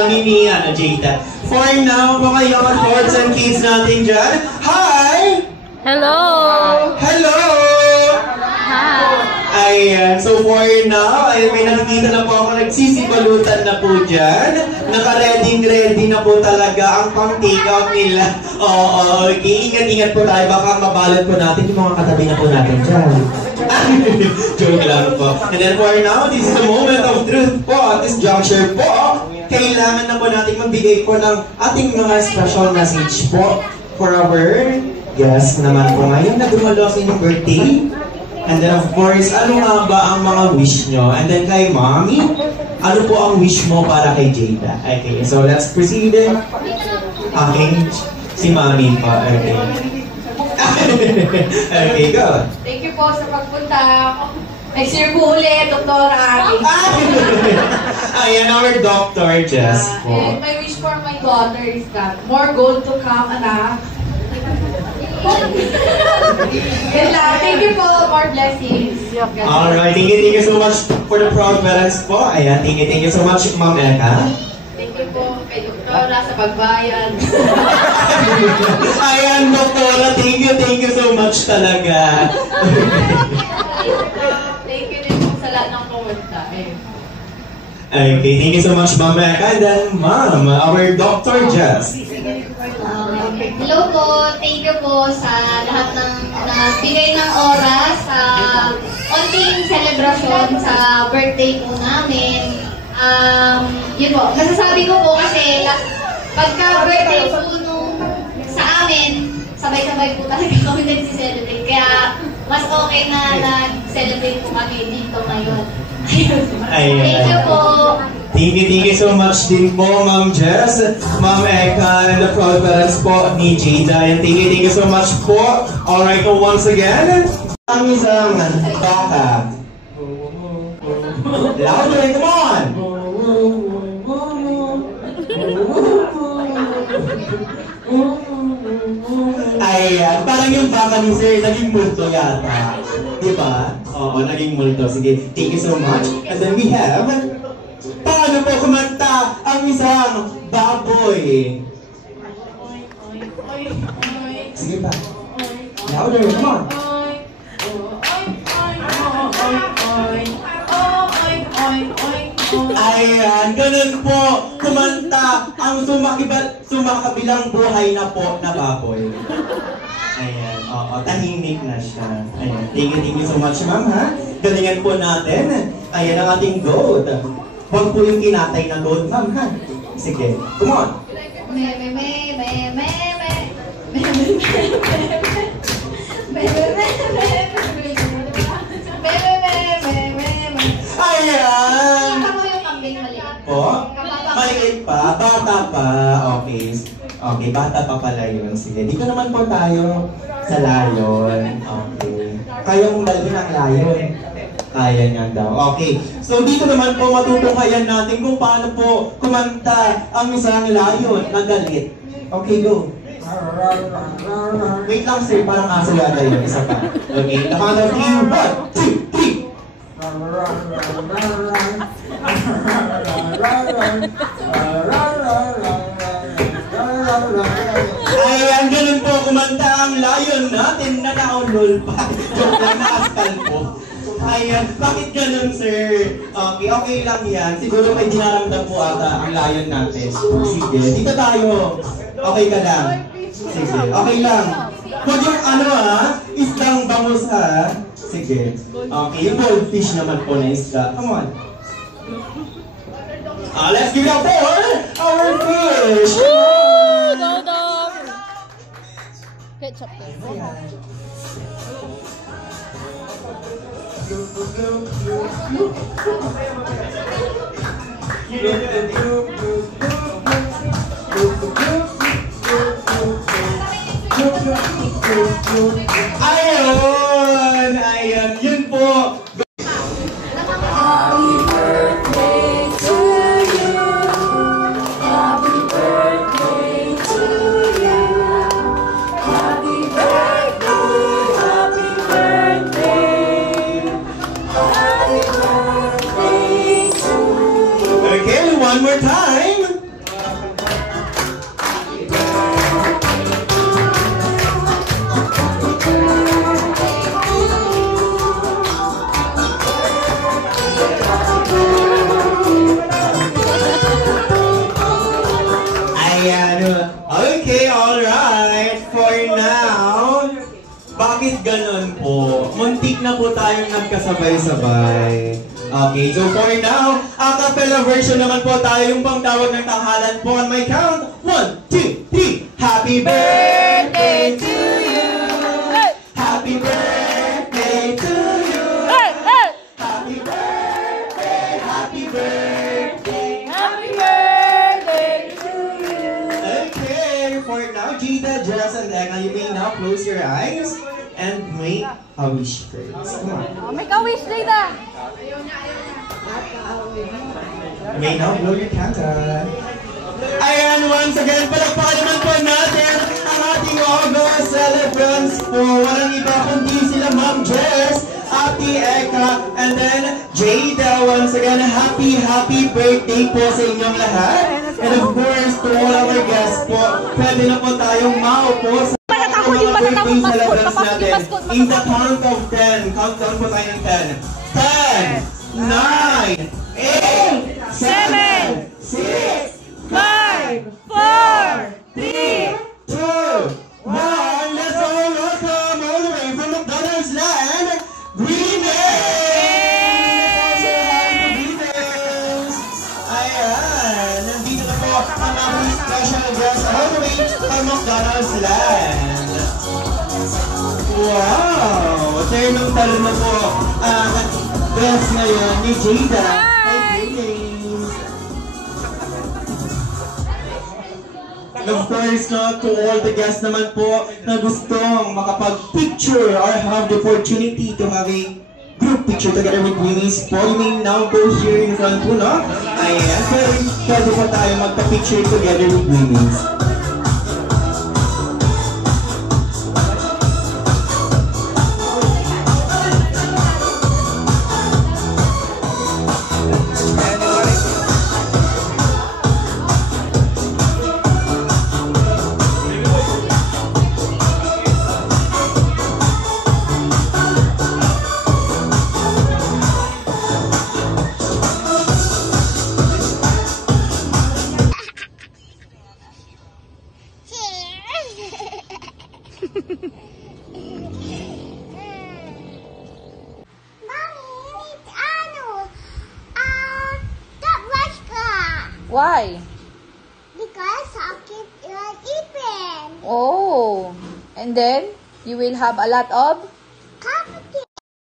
mami ni Jada. For now, mga young thoughts and kids natin dyan. Hi! Hello! Hello! Hi! Ayan, so for now, ay may nakikita na po ako, nagsisibalutan na po dyan. Naka-ready na po talaga ang pang-take out nila. Oo, okay. Ingat-ingat po tayo, baka mabalot po natin yung mga katabi na po natin dyan. Joke lang po. And then for now, this is the moment of truth po. At this juncture po, kailangan na po natin magbigay po ng ating mga special message po for our guest naman po ngayon na dumalo sa inyong birthday. And then of course, ano nga ba ang mga wish nyo? And then kay Mommy, ano po ang wish mo para kay Jada? Okay, so let's proceed. Okay, si Mommy pa. Okay. Okay, go. Thank you po sa pagpunta. Next year po ulit, Dr. Ari. Ayan, our Dr. Jess po. And my wish for my daughter is that more gold to come, anak. Thank you po, more blessings. Alright, thank you so much for the proud parents po. Ayan, thank you so much, Ma'am Eka. Thank you po kay Doktora sa pagbayad. Ayan, Doktora, thank you so much talaga. Thank you din po sa lahat ng pumunta. Okay, thank you so much, Ma'am Eka. And then, Ma'am, our Dr. Jess. Hello po, thank you po sa lahat ng nagbigay ng oras sa onting celebration sa birthday po namin. Yun po, masasabi ko po kasi pagka birthday po nung sa amin, sabay-sabay po talaga kami nagsi-celebrate. Kaya mas okay na nag-celebrate po kami dito ngayon. Thank you po. Thank you so much din po, Ma'am Jess, Ma'am Eka, and the proud parents po ni Jada. And thank you so much po. Alright, so once again, ang isang baka. Louder, come on! Ayan, parang yung baka ni Sir, naging multo yata. Diba? Oo, naging multo. Sige, thank you so much. And then we have, paano po kumanta ang isang baboy? Sige pa. Louder, come on. Ayan, ganun po kumanta ang sumakabilang buhay na po na baboy. Ayan, oo, tahimik na siya. Ayan, thank you so much, Ma'am, ha? Galingan po natin. Ayan ang ating goat. Huwag po yung kinatay na goat, Ma'am, ha? Sige, come on. Ayan! Po? Maliit pa? Bata pa? Okay. Okay, bata pa pala yun. Sige, dito naman po tayo sa layon. Okay. Kaya mong dalhin ang layon. Kaya niya daw. Okay. So dito naman po matutukayan natin kung paano po kumanta ang isang layon na galit. Okay, go. Wait lang sir, parang aso yata yun. Isa pa. Okay, nakano 3, 1, 2, 3. Ayan, ganun po kumanta ang layon natin na naulol pa. Joke lang, nakaskal po. Ayan, bakit ganun, sir? Okay, okay lang yan. Siguro may dinaramdam po ata ang layon natin. Sige, dito tayo. Okay ka lang. Sige, okay lang. Huwag yung ano isdang bangus ha. Sige. Okay, yung goldfish naman po na isda. Come on. Let's give it up for our fish! Woo! Go, dog! Ketchup. Ayun! Ayan! Yun po! Okay, one more time! Bakit ganun po? Muntik na po tayong nagkasabay-sabay. Okay, so for now, a cappella version naman po tayo yung pangtawag ng tanghalan po on my count. 1, 2, 3. Happy birthday to you. Happy birthday to you. Happy birthday, happy birthday. Happy birthday to you. Okay, for now, Gita, Jess, and Eka, you may now close your eyes and make a wish first. Come on. Oh, make a wish, Rita. You may now blow your candle. Ayan, once again, palagpakan naman po natin ang ating August celebrants po. Walang iba kundi sila Ma'am Jess, Ate Eka, and then Jada. Once again, happy birthday po sa inyong lahat. And of course, to all our guests po, pwede na po tayong maupo sa mga birthday celebrants natin. In the count of 10, countdown po tayo ng 10. 10, 9, 8, 7, 6, 5, 4, 3, 2, 1, let's all welcome all the way from McDonald's land, Greetings! Ayan, nandito na po ang aming special guest all the way from McDonald's land. Wow! Talon na po ang guest ngayon ni Jada. Greetings! Of course, to all the guests naman po na gustong makapag-picture or have the opportunity to have a group picture together with Winnie's po, you may now go here in front po, no? Ayan, pwede po tayo magpa-picture together with Winnie's. Why? Because sakit yung ipin. Oh. And then, you will have a lot of?